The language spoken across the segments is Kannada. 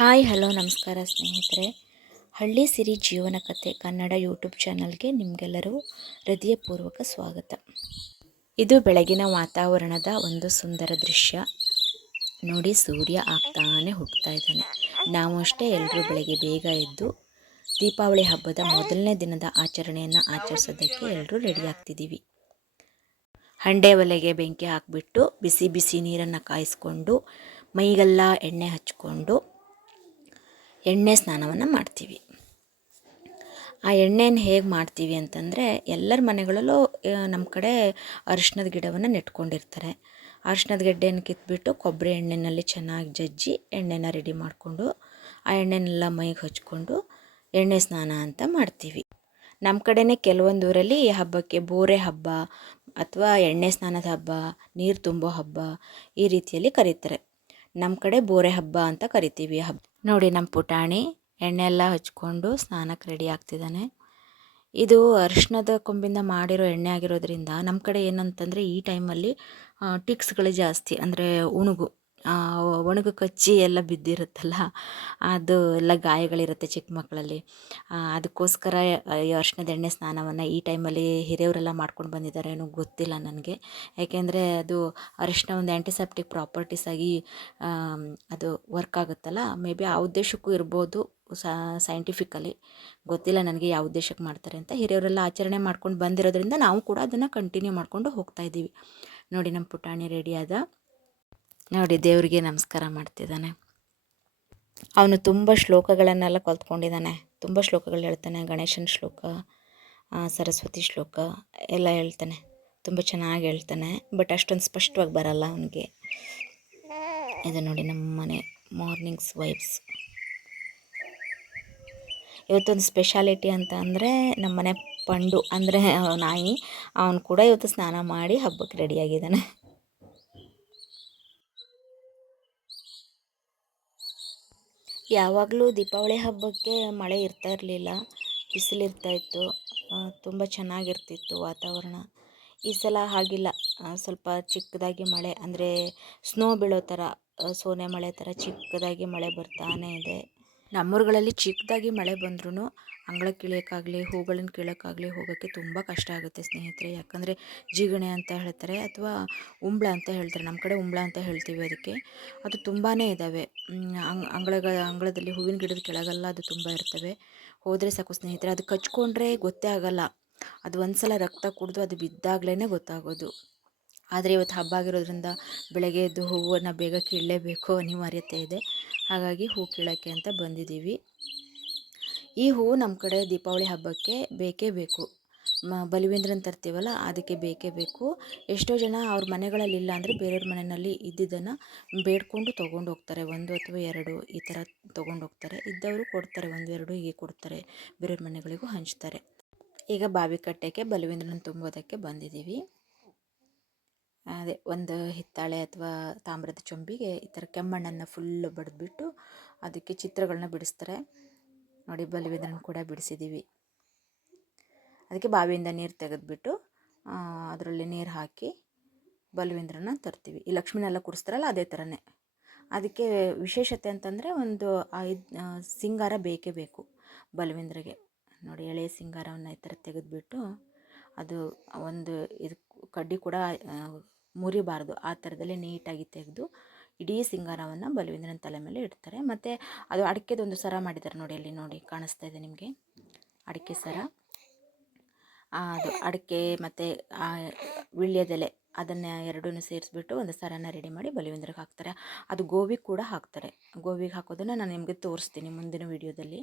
ಹಾಯ್ ಹಲೋ ನಮಸ್ಕಾರ ಸ್ನೇಹಿತರೆ. ಹಳ್ಳಿ ಸಿರಿ ಜೀವನ ಕಥೆ ಕನ್ನಡ ಯೂಟ್ಯೂಬ್ ಚಾನಲ್ಗೆ ನಿಮಗೆಲ್ಲರೂ ಹೃದಯಪೂರ್ವಕ ಸ್ವಾಗತ. ಇದು ಬೆಳಗಿನ ವಾತಾವರಣದ ಒಂದು ಸುಂದರ ದೃಶ್ಯ ನೋಡಿ. ಸೂರ್ಯ ಆಗ್ತಾನೆ ಹುಟ್ಟುತ್ತಾ ಇದ್ದಾನೆ. ನಾವು ಅಷ್ಟೇ ಎಲ್ಲರೂ ಬೆಳಗ್ಗೆ ಬೇಗ ಎದ್ದು ದೀಪಾವಳಿ ಹಬ್ಬದ ಮೊದಲನೇ ದಿನದ ಆಚರಣೆಯನ್ನು ಆಚರಿಸೋದಕ್ಕೆ ಎಲ್ಲರೂ ರೆಡಿ ಆಗ್ತಿದ್ದೀವಿ. ಹಂಡೆ ಒಲೆಗೆ ಬೆಂಕಿ ಹಾಕಿಬಿಟ್ಟು ಬಿಸಿ ಬಿಸಿ ನೀರನ್ನು ಕಾಯಿಸ್ಕೊಂಡು ಮೈಗೆಲ್ಲ ಎಣ್ಣೆ ಹಚ್ಕೊಂಡು ಎಣ್ಣೆ ಸ್ನಾನವನ್ನು ಮಾಡ್ತೀವಿ. ಆ ಎಣ್ಣೆನ ಹೇಗೆ ಮಾಡ್ತೀವಿ ಅಂತಂದರೆ, ಎಲ್ಲರ ಮನೆಗಳಲ್ಲೂ ನಮ್ಮ ಕಡೆ ಅರಿಶಿಣದ ಗಿಡವನ್ನು ನೆಟ್ಕೊಂಡಿರ್ತಾರೆ. ಅರಿಶಿಣದ ಗೆಡ್ಡೆಯನ್ನು ಕಿತ್ಬಿಟ್ಟು ಕೊಬ್ಬರಿ ಎಣ್ಣೆಯಲ್ಲಿ ಚೆನ್ನಾಗಿ ಜಜ್ಜಿ ಎಣ್ಣೆನ ರೆಡಿ ಮಾಡಿಕೊಂಡು ಆ ಎಣ್ಣೆನೆಲ್ಲ ಮೈಗೆ ಹಚ್ಕೊಂಡು ಎಣ್ಣೆ ಸ್ನಾನ ಅಂತ ಮಾಡ್ತೀವಿ. ನಮ್ಮ ಕಡೆನೇ ಕೆಲವೊಂದು ಊರಲ್ಲಿ ಈ ಹಬ್ಬಕ್ಕೆ ಬೋರೆ ಹಬ್ಬ ಅಥವಾ ಎಣ್ಣೆ ಸ್ನಾನದ ಹಬ್ಬ, ನೀರು ತುಂಬೋ ಹಬ್ಬ ಈ ರೀತಿಯಲ್ಲಿ ಕರೀತಾರೆ. ನಮ್ಮ ಕಡೆ ಬೋರೆ ಹಬ್ಬ ಅಂತ ಕರಿತೀವಿ ಹಬ್ಬ. ನೋಡಿ, ನಮ್ಮ ಪುಟಾಣಿ ಎಣ್ಣೆ ಎಲ್ಲ ಹಚ್ಕೊಂಡು ಸ್ನಾನಕ್ಕೆ ರೆಡಿ ಆಗ್ತಿದ್ದಾನೆ. ಇದು ಅರಿಶಿಣದ ಕೊಂಬಿಂದ ಮಾಡಿರೋ ಎಣ್ಣೆ ಆಗಿರೋದ್ರಿಂದ ನಮ್ಮ ಕಡೆ ಏನಂತಂದರೆ ಈ ಟೈಮಲ್ಲಿ ಟಿಕ್ಸ್ಗಳು ಜಾಸ್ತಿ, ಅಂದರೆ ಒಣಗು ಕಚ್ಚಿ ಎಲ್ಲ ಬಿದ್ದಿರುತ್ತಲ್ಲ, ಅದು ಎಲ್ಲ ಗಾಯಗಳಿರುತ್ತೆ ಚಿಕ್ಕ ಮಕ್ಕಳಲ್ಲಿ. ಅದಕ್ಕೋಸ್ಕರ ಈ ಅರಿಶಿಣದ ಎಣ್ಣೆ ಸ್ನಾನವನ್ನು ಈ ಟೈಮಲ್ಲಿ ಹಿರಿಯವರೆಲ್ಲ ಮಾಡ್ಕೊಂಡು ಬಂದಿದ್ದಾರೆ ಏನೋ ಗೊತ್ತಿಲ್ಲ ನನಗೆ. ಯಾಕೆಂದರೆ ಅದು ಅರಿಶಿಣ ಒಂದು ಆ್ಯಂಟಿಸೆಪ್ಟಿಕ್ ಪ್ರಾಪರ್ಟೀಸ್ ಆಗಿ ಅದು ವರ್ಕ್ ಆಗುತ್ತಲ್ಲ, ಮೇ ಬಿ ಆ ಉದ್ದೇಶಕ್ಕೂ ಇರ್ಬೋದು. ಸೈಂಟಿಫಿಕಲಿ ಗೊತ್ತಿಲ್ಲ ನನಗೆ ಯಾವ ಉದ್ದೇಶಕ್ಕೆ ಮಾಡ್ತಾರೆ ಅಂತ. ಹಿರಿಯವರೆಲ್ಲ ಆಚರಣೆ ಮಾಡ್ಕೊಂಡು ಬಂದಿರೋದ್ರಿಂದ ನಾವು ಕೂಡ ಅದನ್ನು ಕಂಟಿನ್ಯೂ ಮಾಡಿಕೊಂಡು ಹೋಗ್ತಾ ಇದ್ದೀವಿ. ನೋಡಿ, ನಮ್ಮ ಪುಟಾಣಿ ರೆಡಿ ಆದ. ನೋಡಿ, ದೇವರಿಗೆ ನಮಸ್ಕಾರ ಮಾಡ್ತಿದ್ದಾನೆ. ಅವನು ತುಂಬ ಶ್ಲೋಕಗಳನ್ನೆಲ್ಲ ಕಲ್ತ್ಕೊಂಡಿದ್ದಾನೆ. ತುಂಬ ಶ್ಲೋಕಗಳು ಹೇಳ್ತಾನೆ. ಗಣೇಶನ ಶ್ಲೋಕ, ಸರಸ್ವತಿ ಶ್ಲೋಕ ಎಲ್ಲ ಹೇಳ್ತಾನೆ. ತುಂಬ ಚೆನ್ನಾಗಿ ಹೇಳ್ತಾನೆ. ಬಟ್ ಅಷ್ಟೊಂದು ಸ್ಪಷ್ಟವಾಗಿ ಬರಲ್ಲ ಅವನಿಗೆ. ಇದು ನೋಡಿ ನಮ್ಮ ಮನೆ ಮಾರ್ನಿಂಗ್ಸ್ ವೈಬ್ಸ್. ಇವತ್ತೊಂದು ಸ್ಪೆಷಾಲಿಟಿ ಅಂತ ಅಂದರೆ ನಮ್ಮ ಮನೆ ಪಂಡು ಅಂದರೆ ನಾಯಿ, ಅವನು ಕೂಡ ಇವತ್ತು ಸ್ನಾನ ಮಾಡಿ ಹಬ್ಬಕ್ಕೆ ರೆಡಿಯಾಗಿದ್ದಾನೆ. ಯಾವಾಗಲೂ ದೀಪಾವಳಿ ಹಬ್ಬಕ್ಕೆ ಮಳೆ ಇರ್ತಾ ಇರಲಿಲ್ಲ, ಬಿಸಿಲಿರ್ತಾಯಿತ್ತು, ತುಂಬ ಚೆನ್ನಾಗಿರ್ತಿತ್ತು ವಾತಾವರಣ. ಈ ಸಲ ಹಾಗಿಲ್ಲ. ಸ್ವಲ್ಪ ಚಿಕ್ಕದಾಗಿ ಮಳೆ, ಅಂದರೆ ಸ್ನೋ ಬೀಳೋ ಥರ, ಸೋನೆ ಮಳೆ ಥರ ಚಿಕ್ಕದಾಗಿ ಮಳೆ ಬರ್ತಾನೇ ಇದೆ. ನಮ್ಮೂರುಗಳಲ್ಲಿ ಚಿಕ್ಕದಾಗಿ ಮಳೆ ಬಂದ್ರೂ ಅಂಗಳಕ್ಕೆ ಇಳಿಯೋಕ್ಕಾಗಲಿ ಹೂಗಳನ್ನು ಕೀಳೋಕ್ಕಾಗಲಿ ಹೋಗೋಕ್ಕೆ ತುಂಬ ಕಷ್ಟ ಆಗುತ್ತೆ ಸ್ನೇಹಿತರೆ. ಯಾಕಂದರೆ ಜಿಗಣೆ ಅಂತ ಹೇಳ್ತಾರೆ ಅಥವಾ ಉಂಬಳ ಅಂತ ಹೇಳ್ತಾರೆ. ನಮ್ಮ ಕಡೆ ಉಂಬಳ ಅಂತ ಹೇಳ್ತೀವಿ ಅದಕ್ಕೆ. ಅದು ತುಂಬಾ ಇದ್ದಾವೆ. ಅಂಗಳದಲ್ಲಿ ಹೂವಿನ ಗಿಡದ ಕೆಳಗೆಲ್ಲ ಅದು ತುಂಬ ಇರ್ತವೆ. ಹೋದರೆ ಸಾಕು ಸ್ನೇಹಿತರೆ, ಅದು ಕಚ್ಕೊಂಡ್ರೆ ಗೊತ್ತೇ ಆಗಲ್ಲ. ಅದು ಒಂದು ಸಲ ರಕ್ತ ಕುಡಿದು ಅದು ಬಿದ್ದಾಗಲೇ ಗೊತ್ತಾಗೋದು. ಆದರೆ ಇವತ್ತು ಹಬ್ಬ ಆಗಿರೋದ್ರಿಂದ ಬೆಳಗ್ಗೆ ಎದ್ದು ಹೂವನ್ನು ಬೇಗ ಕೀಳಲೇಬೇಕು, ಅನಿವಾರ್ಯತೆ ಇದೆ. ಹಾಗಾಗಿ ಹೂ ಕೀಳೋಕ್ಕೆ ಅಂತ ಬಂದಿದ್ದೀವಿ. ಈ ಹೂವು ನಮ್ಮ ಕಡೆ ದೀಪಾವಳಿ ಹಬ್ಬಕ್ಕೆ ಬೇಕೇ ಬೇಕು. ಬಲಿವೇಂದ್ರನ ತರ್ತೀವಲ್ಲ, ಅದಕ್ಕೆ ಬೇಕೇ ಬೇಕು. ಎಷ್ಟೋ ಜನ ಅವ್ರ ಮನೆಗಳಲ್ಲಿ ಇಲ್ಲ ಅಂದರೆ ಬೇರೆಯವ್ರ ಮನೆಯಲ್ಲಿ ಇದ್ದಿದ್ದನ್ನು ಬೇಡ್ಕೊಂಡು ತೊಗೊಂಡು ಹೋಗ್ತಾರೆ. 1 ಅಥವಾ 2 ಈ ಥರ ತೊಗೊಂಡು ಹೋಗ್ತಾರೆ. ಇದ್ದವರು ಕೊಡ್ತಾರೆ, 1-2 ಹೀಗೆ ಕೊಡ್ತಾರೆ, ಬೇರೆಯವ್ರ ಮನೆಗಳಿಗೂ ಹಂಚ್ತಾರೆ. ಈಗ ಬಾವಿ ಕಟ್ಟೆಗೆ ಬಲಿವೇಂದ್ರನ ತುಂಬೋದಕ್ಕೆ ಬಂದಿದ್ದೀವಿ. ಅದೇ ಒಂದು ಹಿತ್ತಾಳೆ ಅಥವಾ ತಾಮ್ರದ ಚೊಂಬಿಗೆ ಈ ಥರ ಕೆಮ್ಮಣ್ಣನ್ನು ಫುಲ್ಲು ಬಡಿದ್ಬಿಟ್ಟು ಅದಕ್ಕೆ ಚಿತ್ರಗಳನ್ನ ಬಿಡಿಸ್ತಾರೆ. ನೋಡಿ, ಬಲಿವೇಂದ್ರನ ಕೂಡ ಬಿಡಿಸಿದ್ದೀವಿ. ಅದಕ್ಕೆ ಬಾವಿಯಿಂದ ನೀರು ತೆಗೆದುಬಿಟ್ಟು ಅದರಲ್ಲಿ ನೀರು ಹಾಕಿ ಬಲಿವೇಂದ್ರನ ತರ್ತೀವಿ. ಈ ಲಕ್ಷ್ಮೀನೆಲ್ಲ ಕೂರಿಸ್ತಾರಲ್ಲ ಅದೇ ಥರನೇ. ಅದಕ್ಕೆ ವಿಶೇಷತೆ ಅಂತಂದರೆ ಒಂದು 5 ಸಿಂಗಾರ ಬೇಕೇ ಬೇಕು ಬಲಿವೇಂದ್ರಿಗೆ. ನೋಡಿ, ಎಳೆಯ ಸಿಂಗಾರವನ್ನು ಈ ಥರ ತೆಗೆದುಬಿಟ್ಟು ಅದು ಒಂದು ಇದು ಕಡ್ಡಿ ಕೂಡ ಮುರಿಬಾರ್ದು, ಆ ಥರದಲ್ಲಿ ನೀಟಾಗಿ ತೆಗೆದು ಇಡೀ ಸಿಂಗಾರವನ್ನು ಬಲಿವೇಂದ್ರನ ತಲೆ ಮೇಲೆ ಇಡ್ತಾರೆ. ಮತ್ತು ಅದು ಅಡಿಕೆದೊಂದು ಸರ ಮಾಡಿದ್ದಾರೆ ನೋಡಿ, ಅಲ್ಲಿ ನೋಡಿ ಕಾಣಿಸ್ತಾ ಇದೆ ನಿಮಗೆ, ಅಡಿಕೆ ಸರ. ಅದು ಅಡಿಕೆ ಮತ್ತು ವೀಳ್ಯದೆಲೆ ಅದನ್ನು ಎರಡನ್ನೂ ಸೇರಿಸ್ಬಿಟ್ಟು ಒಂದು ಸರನ ರೆಡಿ ಮಾಡಿ ಬಲಿವೇಂದ್ರಿಗೆ ಹಾಕ್ತಾರೆ. ಅದು ಗೋವಿಗೆ ಕೂಡ ಹಾಕ್ತಾರೆ. ಗೋವಿಗೆ ಹಾಕೋದನ್ನು ನಾನು ನಿಮಗೆ ತೋರಿಸ್ತೀನಿ ಮುಂದಿನ ವಿಡಿಯೋದಲ್ಲಿ.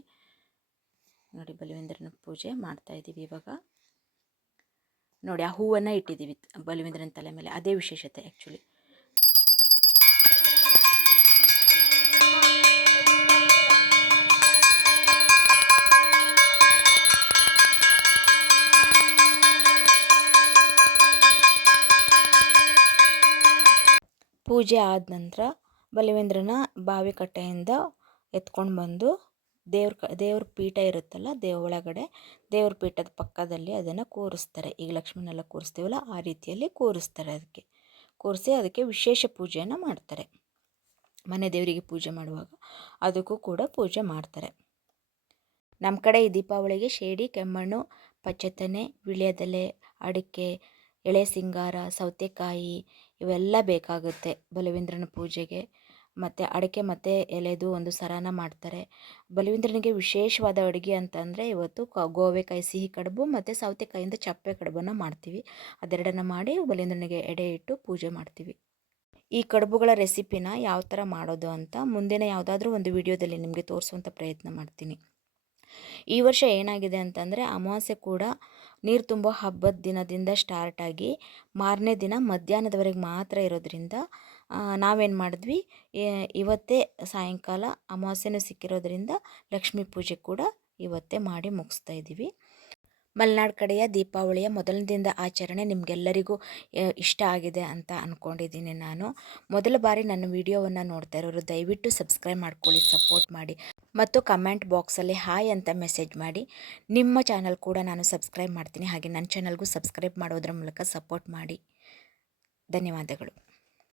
ನೋಡಿ, ಬಲಿವೇಂದ್ರನ ಪೂಜೆ ಮಾಡ್ತಾಯಿದ್ದೀವಿ ಇವಾಗ. ನೋಡಿ, ಆ ಹೂವನ್ನು ಇಟ್ಟಿದ್ದೀವಿ ಬಲಿವೇಂದ್ರನ ತಲೆ ಮೇಲೆ, ಅದೇ ವಿಶೇಷತೆ ಆ್ಯಕ್ಚುಲಿ. ಪೂಜೆ ಆದ ನಂತರ ಬಲಿವೇಂದ್ರನ ಬಾವಿ ಕಟ್ಟೆಯಿಂದ ಎತ್ಕೊಂಡು ಬಂದು ದೇವ್ರ ಪೀಠ ಇರುತ್ತಲ್ಲ, ಒಳಗಡೆ ದೇವ್ರ ಪೀಠದ ಪಕ್ಕದಲ್ಲಿ ಅದನ್ನು ಕೂರಿಸ್ತಾರೆ. ಈಗ ಲಕ್ಷ್ಮೀನೆಲ್ಲ ಕೂರಿಸ್ತೀವಲ್ಲ ಆ ರೀತಿಯಲ್ಲಿ ಕೂರಿಸ್ತಾರೆ. ಅದಕ್ಕೆ ಕೂರಿಸಿ ಅದಕ್ಕೆ ವಿಶೇಷ ಪೂಜೆಯನ್ನು ಮಾಡ್ತಾರೆ. ಮನೆ ದೇವರಿಗೆ ಪೂಜೆ ಮಾಡುವಾಗ ಅದಕ್ಕೂ ಕೂಡ ಪೂಜೆ ಮಾಡ್ತಾರೆ. ನಮ್ಮ ಕಡೆ ಈ ದೀಪಾವಳಿಗೆ ಶೇಡಿ, ಕೆಮ್ಮಣ್ಣು, ಪಚ್ಚತೆನೆ, ವೀಳ್ಯದೆಲೆ, ಅಡಿಕೆ, ಎಳೆ ಸಿಂಗಾರ, ಸೌತೆಕಾಯಿ ಇವೆಲ್ಲ ಬೇಕಾಗುತ್ತೆ ಬಲವೀಂದ್ರನ ಪೂಜೆಗೆ. ಮತ್ತು ಅಡಿಕೆ ಮತ್ತು ಎಲೆದು ಒಂದು ಸರನ ಮಾಡ್ತಾರೆ. ಬಲವೀಂದ್ರನಿಗೆ ವಿಶೇಷವಾದ ಅಡುಗೆ ಅಂತಂದರೆ ಇವತ್ತು ಗೋವೆಕಾಯಿ ಸಿಹಿ ಕಡುಬು ಮತ್ತು ಸೌತೆಕಾಯಿಂದ ಚಪ್ಪೆ ಕಡುಬನ್ನು ಮಾಡ್ತೀವಿ. ಅದೆರಡನ್ನು ಮಾಡಿ ಬಲವೀಂದ್ರನಿಗೆ ಎಡೆ ಇಟ್ಟು ಪೂಜೆ ಮಾಡ್ತೀವಿ. ಈ ಕಡುಬುಗಳ ರೆಸಿಪಿನ ಯಾವ ಥರ ಮಾಡೋದು ಅಂತ ಮುಂದಿನ ಯಾವುದಾದ್ರೂ ಒಂದು ವಿಡಿಯೋದಲ್ಲಿ ನಿಮಗೆ ತೋರಿಸುವಂಥ ಪ್ರಯತ್ನ ಮಾಡ್ತೀನಿ. ಈ ವರ್ಷ ಏನಾಗಿದೆ ಅಂತಂದರೆ ಅಮಾವಾಸ್ಯೆ ಕೂಡ ನೀರು ತುಂಬೋ ಹಬ್ಬದ ದಿನದಿಂದ ಸ್ಟಾರ್ಟ್ ಆಗಿ ಮಾರನೇ ದಿನ ಮಧ್ಯಾಹ್ನದವರೆಗೆ ಮಾತ್ರ ಇರೋದ್ರಿಂದ ನಾವೇನು ಮಾಡಿದ್ವಿ, ಇವತ್ತೇ ಸಾಯಂಕಾಲ ಅಮಾವಾಸ್ಯೆನೂ ಸಿಕ್ಕಿರೋದ್ರಿಂದ ಲಕ್ಷ್ಮೀ ಪೂಜೆ ಕೂಡ ಇವತ್ತೇ ಮಾಡಿ ಮುಗಿಸ್ತಾ ಇದ್ದೀವಿ. ಮಲೆನಾಡು ಕಡೆಯ ದೀಪಾವಳಿಯ ಮೊದಲನೇ ದಿನದ ಆಚರಣೆ ನಿಮಗೆಲ್ಲರಿಗೂ ಇಷ್ಟ ಆಗಿದೆ ಅಂತ ಅಂದ್ಕೊಂಡಿದ್ದೀನಿ ನಾನು. ಮೊದಲ ಬಾರಿ ನನ್ನ ವಿಡಿಯೋವನ್ನು ನೋಡ್ತಾ ಇರೋರು ದಯವಿಟ್ಟು ಸಬ್ಸ್ಕ್ರೈಬ್ ಮಾಡ್ಕೊಳ್ಳಿ, ಸಪೋರ್ಟ್ ಮಾಡಿ ಮತ್ತು ಕಮೆಂಟ್ ಬಾಕ್ಸಲ್ಲಿ ಹಾಯ್ ಅಂತ ಮೆಸೇಜ್ ಮಾಡಿ. ನಿಮ್ಮ ಚಾನಲ್ ಕೂಡ ನಾನು ಸಬ್ಸ್ಕ್ರೈಬ್ ಮಾಡ್ತೀನಿ, ಹಾಗೆ ನನ್ನ ಚಾನಲ್ಗೂ ಸಬ್ಸ್ಕ್ರೈಬ್ ಮಾಡೋದ್ರ ಮೂಲಕ ಸಪೋರ್ಟ್ ಮಾಡಿ. ಧನ್ಯವಾದಗಳು.